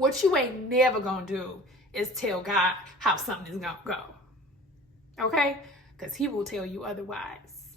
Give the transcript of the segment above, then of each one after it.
What you ain't never gonna do is tell God how something is gonna go. Okay? Because he will tell you otherwise.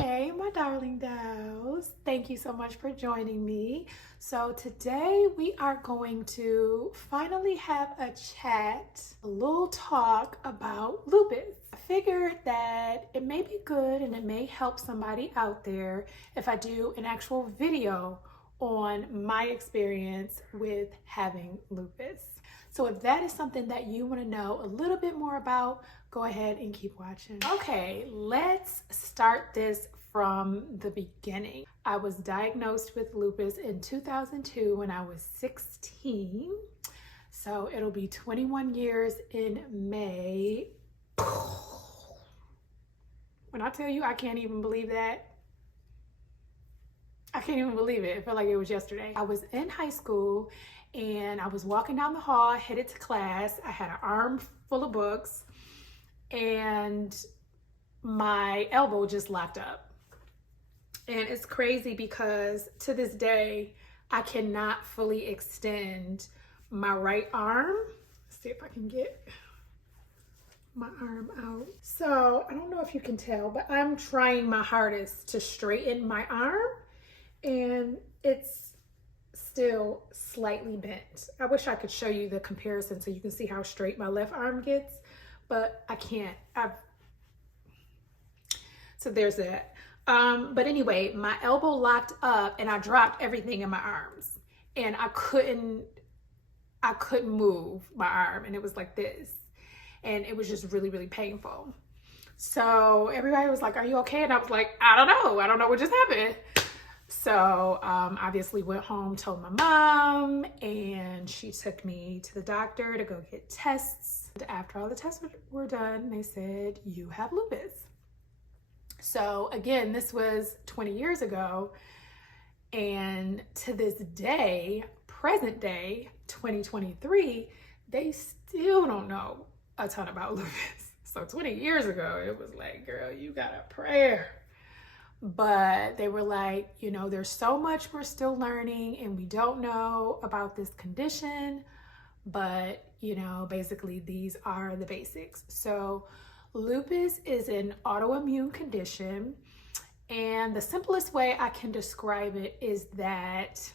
Hey, my darling dolls. Thank you so much for joining me. So today we are going to finally have a chat, a little talk about lupus. I figured that it may be good and it may help somebody out there if I do an actual video on my experience with having lupus. So if that is something that you want to know a little bit more about, go ahead and keep watching. Okay, let's start this from the beginning. I was diagnosed with lupus in 2002 when I was 16. So it'll be 21 years in May. When I tell you I can't even believe that, I can't even believe it. I feel like it was yesterday. I was in high school and I was walking down the hall, headed to class. I had an arm full of books and my elbow just locked up. And it's crazy because to this day, I cannot fully extend my right arm. Let's see if I can get my arm out. So I don't know if you can tell, but I'm trying my hardest to straighten my arm and it's still slightly bent. I wish I could show you the comparison so you can see how straight my left arm gets, but I can't. So there's that. But anyway, my elbow locked up and I dropped everything in my arms and I couldn't move my arm and it was like this and it was just really, really painful. So everybody was like, are you okay? And I was like, I don't know what just happened. So obviously went home, told my mom, and she took me to the doctor to go get tests. After all the tests were done, they said, you have lupus. So again, this was 20 years ago. And to this day, present day, 2023, they still don't know a ton about lupus. So 20 years ago, it was like, girl, you got a prayer. But they were like, you know, there's so much we're still learning and we don't know about this condition, but you know, basically these are the basics. So lupus is an autoimmune condition, and the simplest way I can describe it is that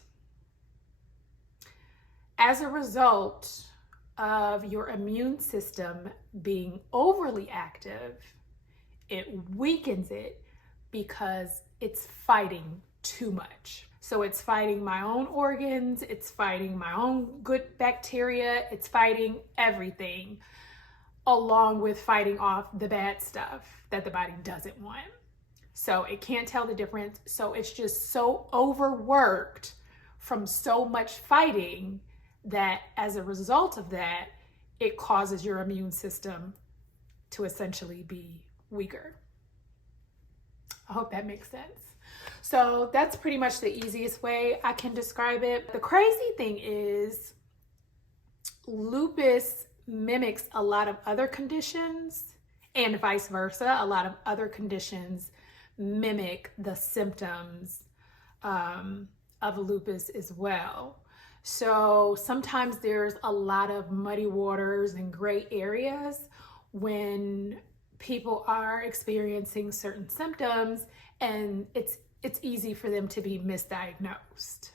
as a result of your immune system being overly active, it weakens it because it's fighting too much. So it's fighting my own organs, it's fighting my own good bacteria, it's fighting everything, along with fighting off the bad stuff that the body doesn't want. So it can't tell the difference. So it's just so overworked from so much fighting that as a result of that, it causes your immune system to essentially be weaker. I hope that makes sense. So that's pretty much the easiest way I can describe it. The crazy thing is lupus mimics a lot of other conditions and vice versa. A lot of other conditions mimic the symptoms of lupus as well. So sometimes there's a lot of muddy waters and gray areas when people are experiencing certain symptoms, and it's easy for them to be misdiagnosed.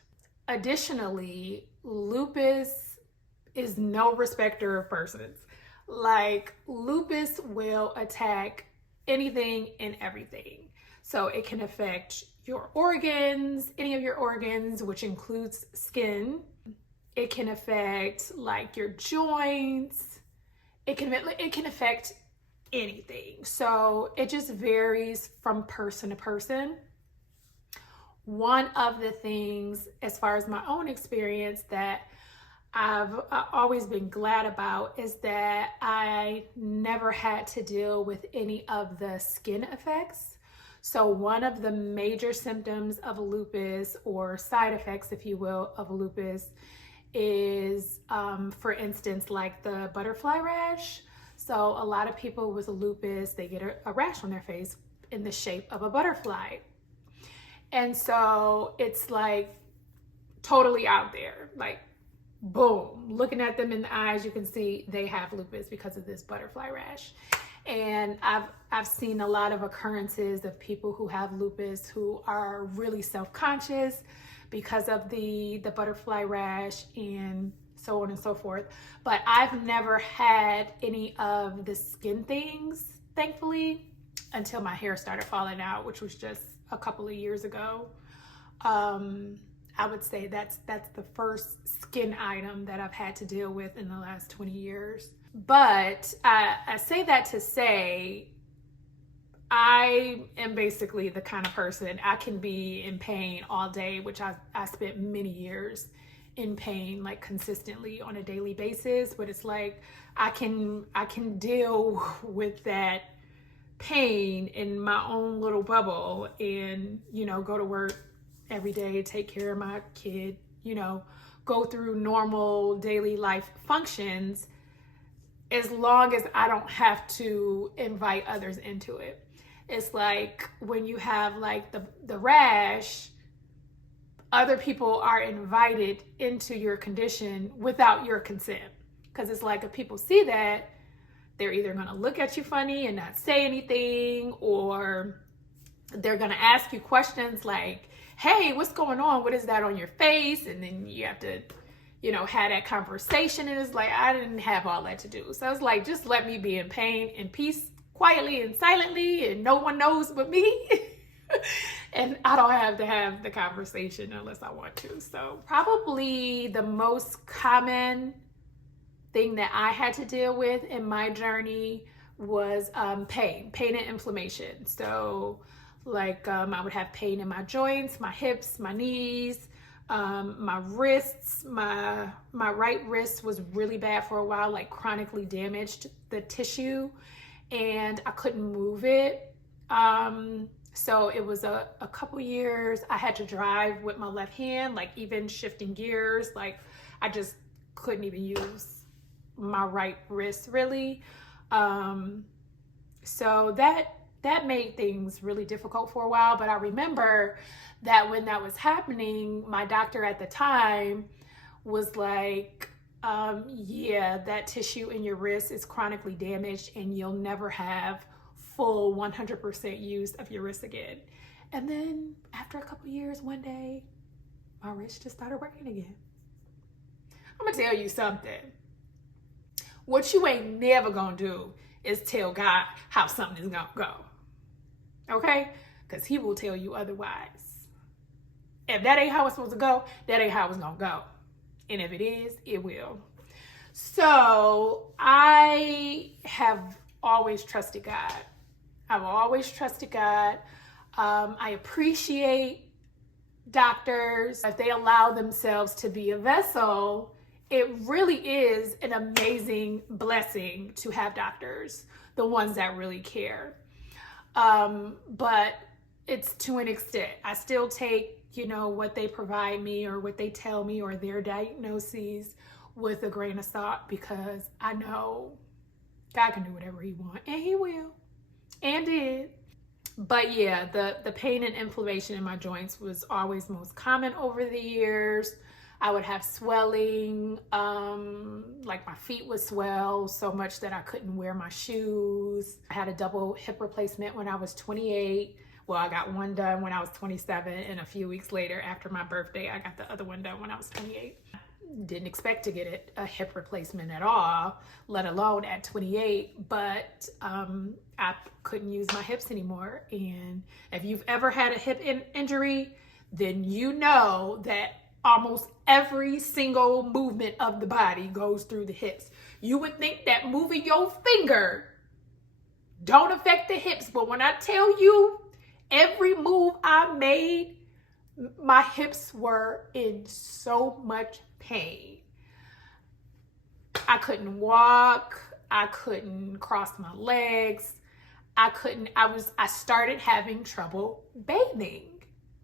Additionally, lupus is no respecter of persons. Like, lupus will attack anything and everything. So it can affect your organs, any of your organs, which includes skin. It can affect like your joints. It can affect anything. So it just varies from person to person. One of the things, as far as my own experience, that I've always been glad about is that I never had to deal with any of the skin effects. So one of the major symptoms of lupus, or side effects, if you will, of lupus, is, for instance, like the butterfly rash. So a lot of people with lupus, they get a rash on their face in the shape of a butterfly. And so it's like totally out there, like boom, looking at them in the eyes, you can see they have lupus because of this butterfly rash. And I've seen a lot of occurrences of people who have lupus who are really self-conscious because of the butterfly rash and so on and so forth. But I've never had any of the skin things, thankfully, until my hair started falling out, which was just a couple of years ago. I would say that's the first skin item that I've had to deal with in the last 20 years. But I say that to say, I am basically the kind of person, I can be in pain all day, which I spent many years in pain, like consistently on a daily basis. But it's like, I can deal with that pain in my own little bubble and, you know, go to work every day, take care of my kid, you know, go through normal daily life functions, as long as I don't have to invite others into it. It's like when you have like the rash, other people are invited into your condition without your consent. Because it's like if people see that, they're either going to look at you funny and not say anything, or they're going to ask you questions like, hey, what's going on? What is that on your face? And then you have to, you know, have that conversation. And it's like, I didn't have all that to do. So it's like, just let me be in pain and peace, quietly and silently, and no one knows but me. And I don't have to have the conversation unless I want to. So probably the most common thing that I had to deal with in my journey was pain and inflammation. So like I would have pain in my joints, my hips, my knees, my wrists. My right wrist was really bad for a while, like chronically damaged the tissue, and I couldn't move it. So it was a couple years. I had to drive with my left hand, like even shifting gears, like I just couldn't even use my right wrist really. So that made things really difficult for a while. But I remember that when that was happening, my doctor at the time was like, yeah, that tissue in your wrist is chronically damaged and you'll never have full 100% use of your wrist again. And then after a couple years, one day, my wrist just started working again. I'm gonna tell you something. What you ain't never gonna do is tell God how something is gonna go. Okay? Because he will tell you otherwise. If that ain't how it's supposed to go, that ain't how it's gonna go. And if it is, it will. So I have always trusted God. I've always trusted God. I appreciate doctors. If they allow themselves to be a vessel, it really is an amazing blessing to have doctors, the ones that really care. But it's to an extent. I still take, you know, what they provide me or what they tell me or their diagnoses with a grain of salt, because I know God can do whatever he wants, and he will, and did. But yeah, the pain and inflammation in my joints was always most common over the years. I would have swelling, like my feet would swell so much that I couldn't wear my shoes. I had a double hip replacement when I was 28. Well, I got one done when I was 27, and a few weeks later after my birthday, I got the other one done when I was 28. Didn't expect to get a hip replacement at all, let alone at 28, but I couldn't use my hips anymore. And if you've ever had a hip injury, then you know that almost every single movement of the body goes through the hips. You would think that moving your finger don't affect the hips, but when I tell you every move I made, my hips were in so much pain. I couldn't walk. I couldn't cross my legs. I started having trouble bathing.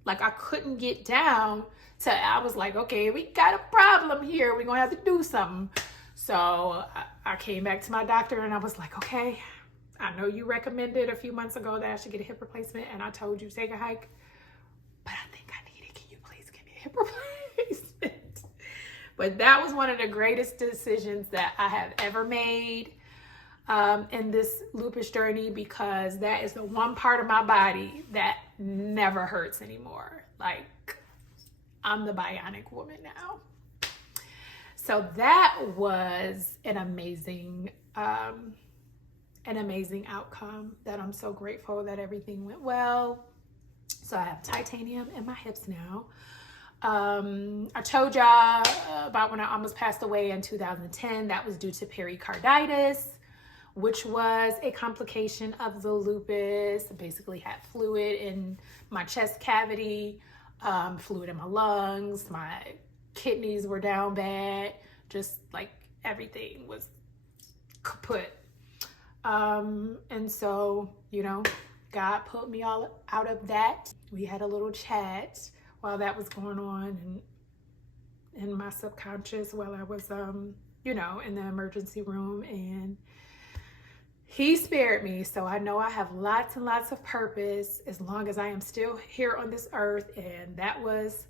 Like I couldn't get down to, I was like, okay, we got a problem here. We're gonna have to do something. So I came back to my doctor and I was like, okay, I know you recommended a few months ago that I should get a hip replacement, and I told you take a hike, but I think I need it. Can you please give me a hip replacement? But that was one of the greatest decisions that I have ever made in this lupus journey, because that is the one part of my body that never hurts anymore. Like, I'm the bionic woman now. So that was an amazing outcome that I'm so grateful that everything went well. So I have titanium in my hips now. I told y'all about when I almost passed away in 2010. That was due to pericarditis, which was a complication of the lupus. I basically had fluid in my chest cavity, fluid in my lungs, my kidneys were down bad, just like everything was kaput. And so, you know, God pulled me all out of that. We had a little chat while that was going on, and in my subconscious while I was, you know, in the emergency room, and he spared me. So I know I have lots and lots of purpose as long as I am still here on this earth. And that was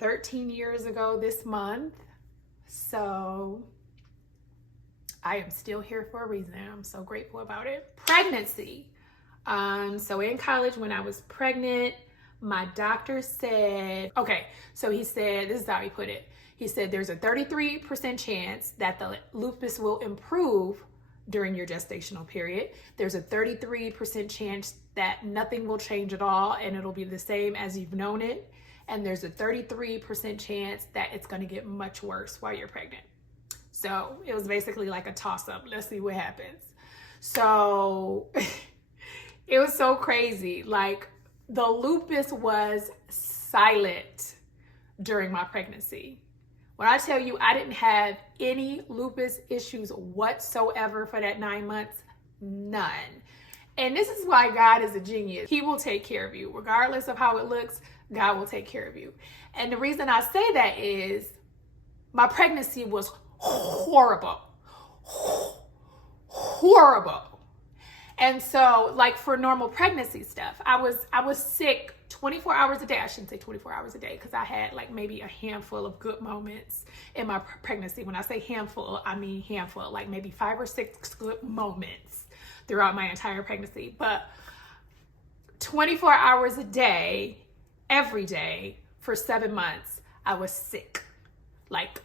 13 years ago this month. So I am still here for a reason. I'm so grateful about it. Pregnancy. So in college, when I was pregnant, my doctor said, okay, so he said, this is how he put it. He said, there's a 33% chance that the lupus will improve during your gestational period. There's a 33% chance that nothing will change at all and it'll be the same as you've known it. And there's a 33% chance that it's going to get much worse while you're pregnant. So it was basically like a toss-up. Let's see what happens. So it was so crazy. Like, the lupus was silent during my pregnancy. When I tell you I didn't have any lupus issues whatsoever for that 9 months, none. And this is why God is a genius. He will take care of you. Regardless of how it looks, God will take care of you. And the reason I say that is my pregnancy was horrible. Horrible. And so, like, for normal pregnancy stuff, I was sick 24 hours a day. I shouldn't say 24 hours a day, because I had like maybe a handful of good moments in my pregnancy. When I say handful, I mean handful, like maybe 5 or 6 good moments throughout my entire pregnancy. But 24 hours a day, every day for 7 months, I was sick. Like,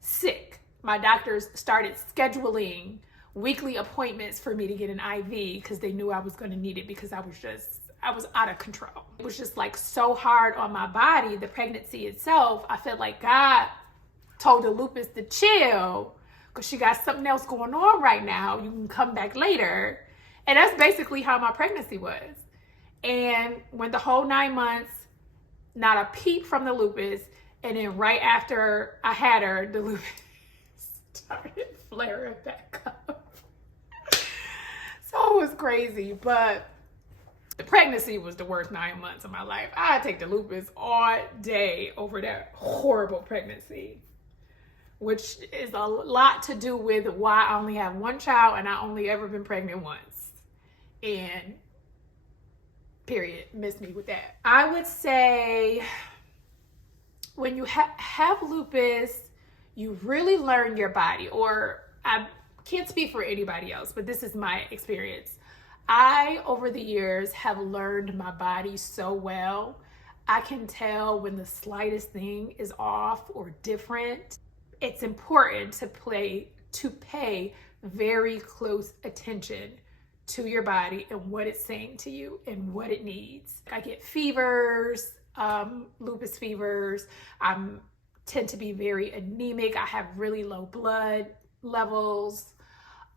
sick. My doctors started scheduling weekly appointments for me to get an IV because they knew I was going to need it, because I was out of control. It was just like so hard on my body, the pregnancy itself. I felt like God told the lupus to chill because she got something else going on right now. You can come back later. And that's basically how my pregnancy was. And when the whole 9 months, not a peep from the lupus. And then right after I had her, the lupus started flaring back up. So it was crazy, but the pregnancy was the worst 9 months of my life. I'd take the lupus all day over that horrible pregnancy, which is a lot to do with why I only have one child and I only ever been pregnant once. And period, miss me with that. I would say when you have lupus, you really learn your body, or I can't speak for anybody else, but this is my experience. I, over the years, have learned my body so well. I can tell when the slightest thing is off or different. It's important to pay very close attention to your body and what it's saying to you and what it needs. I get fevers, lupus fevers. I tend to be very anemic. I have really low blood levels.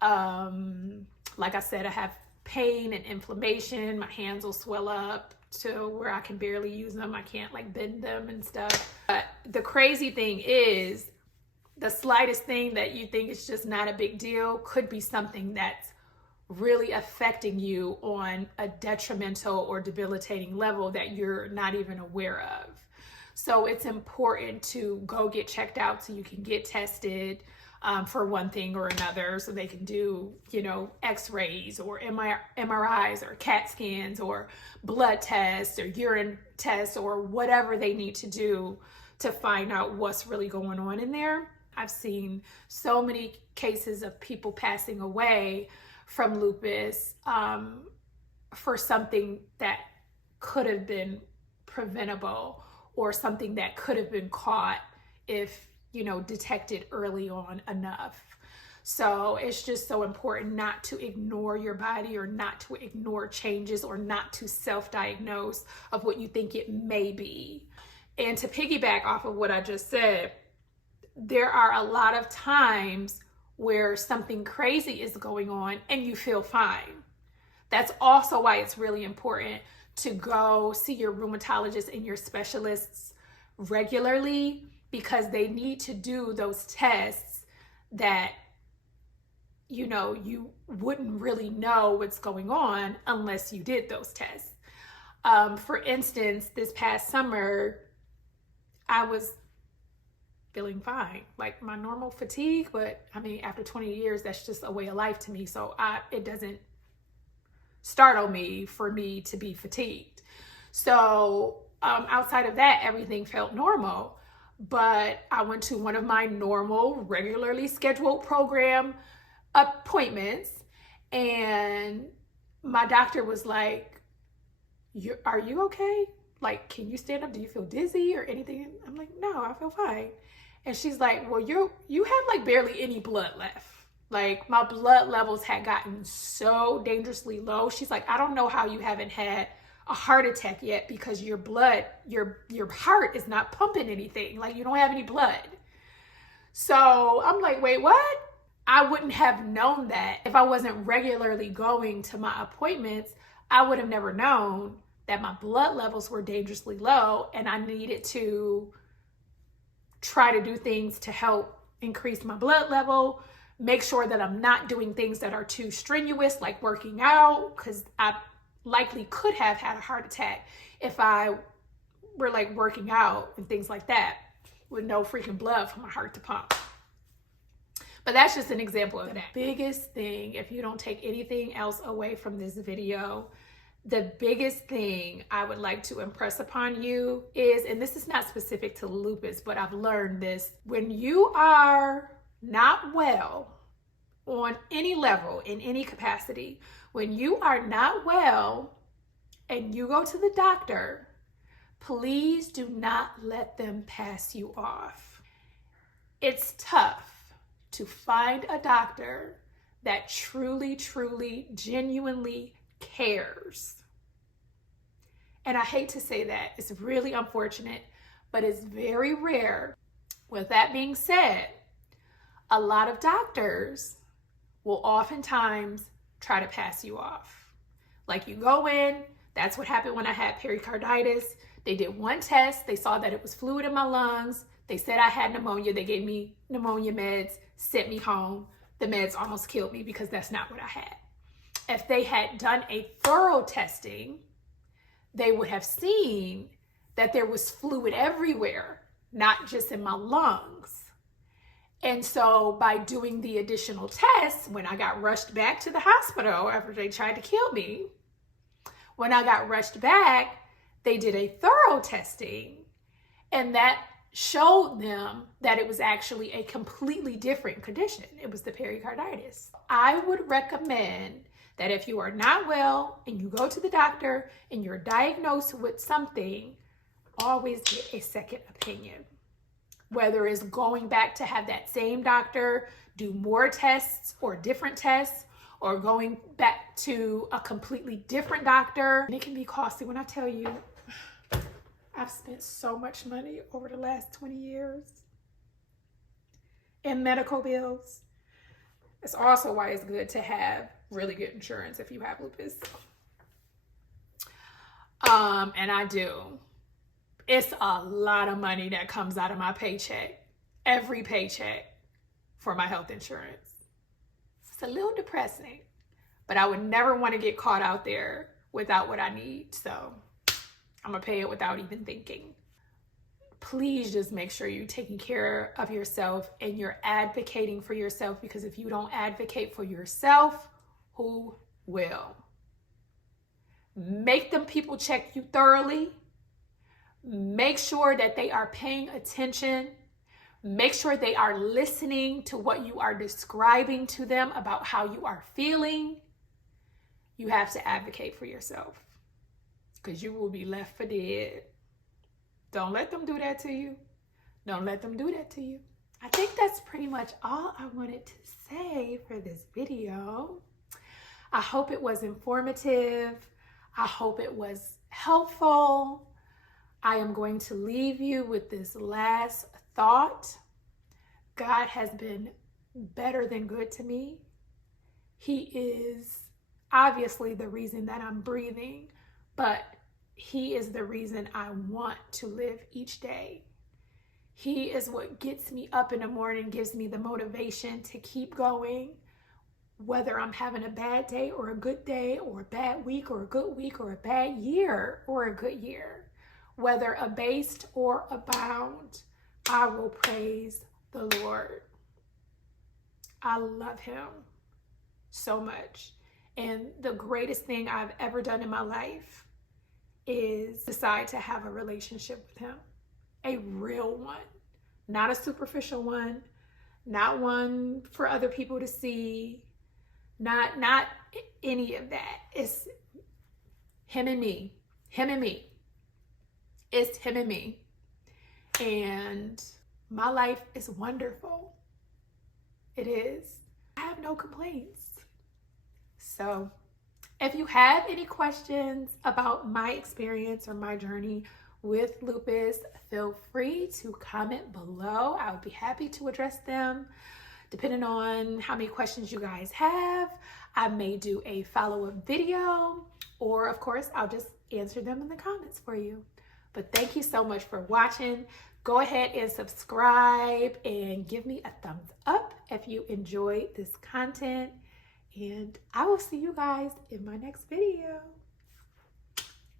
Like I said, I have pain and inflammation. My hands will swell up to where I can barely use them. I can't like bend them and stuff. But the crazy thing is, the slightest thing that you think is just not a big deal could be something that's really affecting you on a detrimental or debilitating level that you're not even aware of. So it's important to go get checked out so you can get tested for one thing or another, so they can do, x-rays or MRIs or CAT scans or blood tests or urine tests or whatever they need to do to find out what's really going on in there. I've seen so many cases of people passing away from lupus for something that could have been preventable or something that could have been caught if, detected early on enough. So it's just so important not to ignore your body or not to ignore changes or not to self-diagnose of what you think it may be. And to piggyback off of what I just said, there are a lot of times where something crazy is going on and you feel fine. That's also why it's really important to go see your rheumatologist and your specialists regularly, because they need to do those tests that, you wouldn't really know what's going on unless you did those tests. For instance, this past summer, I was feeling fine, like my normal fatigue, but after 20 years, that's just a way of life to me. So it doesn't startle me for me to be fatigued. So outside of that, everything felt normal. But I went to one of my normal, regularly scheduled program appointments, and my doctor was like, are you okay? Like, can you stand up? Do you feel dizzy or anything? I'm like, no, I feel fine. And she's like, well, you have like barely any blood left. Like, my blood levels had gotten so dangerously low. She's like, I don't know how you haven't had a heart attack yet, because your blood, your heart is not pumping anything. Like, you don't have any blood. So I'm like, wait, what? I wouldn't have known that if I wasn't regularly going to my appointments. I would have never known that my blood levels were dangerously low, and I needed to try to do things to help increase my blood level, make sure that I'm not doing things that are too strenuous, like working out, because I likely could have had a heart attack if I were like working out and things like that with no freaking blood for my heart to pump. But that's just an example of that. The biggest thing, if you don't take anything else away from this video, the biggest thing I would like to impress upon you is, and this is not specific to lupus, but I've learned this, when you are not well on any level, in any capacity, when you are not well and you go to the doctor, please do not let them pass you off. It's tough to find a doctor that truly, truly, genuinely cares. And I hate to say that, it's really unfortunate, but it's very rare. With that being said, a lot of doctors will oftentimes try to pass you off. Like, you go in, that's what happened when I had pericarditis. They did one test, they saw that it was fluid in my lungs, they said I had pneumonia, they gave me pneumonia meds, sent me home. The meds almost killed me because that's not what I had. If they had done a thorough testing, they would have seen that there was fluid everywhere, not just in my lungs. And so by doing the additional tests, when I got rushed back to the hospital after they tried to kill me, when I got rushed back, they did a thorough testing, and that showed them that it was actually a completely different condition. It was the pericarditis. I would recommend that if you are not well and you go to the doctor and you're diagnosed with something, always get a second opinion. Whether it's going back to have that same doctor do more tests or different tests, or going back to a completely different doctor. And it can be costly. When I tell you, I've spent so much money over the last 20 years in medical bills. It's also why it's good to have really good insurance if you have lupus. And I do. It's a lot of money that comes out of my paycheck, every paycheck, for my health insurance. It's a little depressing, but I would never want to get caught out there without what I need. So I'm gonna pay it without even thinking. Please just make sure you're taking care of yourself and you're advocating for yourself, because if you don't advocate for yourself, who will? Make them people check you thoroughly. Make sure that they are paying attention. Make sure they are listening to what you are describing to them about how you are feeling. You have to advocate for yourself, because you will be left for dead. Don't let them do that to you. Don't let them do that to you. I think that's pretty much all I wanted to say for this video. I hope it was informative. I hope it was helpful. I am going to leave you with this last thought. God has been better than good to me. He is obviously the reason that I'm breathing, but He is the reason I want to live each day. He is what gets me up in the morning, gives me the motivation to keep going, whether I'm having a bad day or a good day, or a bad week or a good week, or a bad year or a good year. Whether abased or abound, I will praise the Lord. I love Him so much. And the greatest thing I've ever done in my life is decide to have a relationship with Him. A real one. Not a superficial one. Not one for other people to see. Not any of that. It's Him and me. Him and me. It's Him and me. And my life is wonderful. It is. I have no complaints. So if you have any questions about my experience or my journey with lupus, feel free to comment below. I would be happy to address them. Depending on how many questions you guys have, I may do a follow-up video, or of course, I'll just answer them in the comments for you. But thank you so much for watching. Go ahead and subscribe and give me a thumbs up if you enjoyed this content. And I will see you guys in my next video.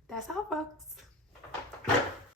That's all, folks.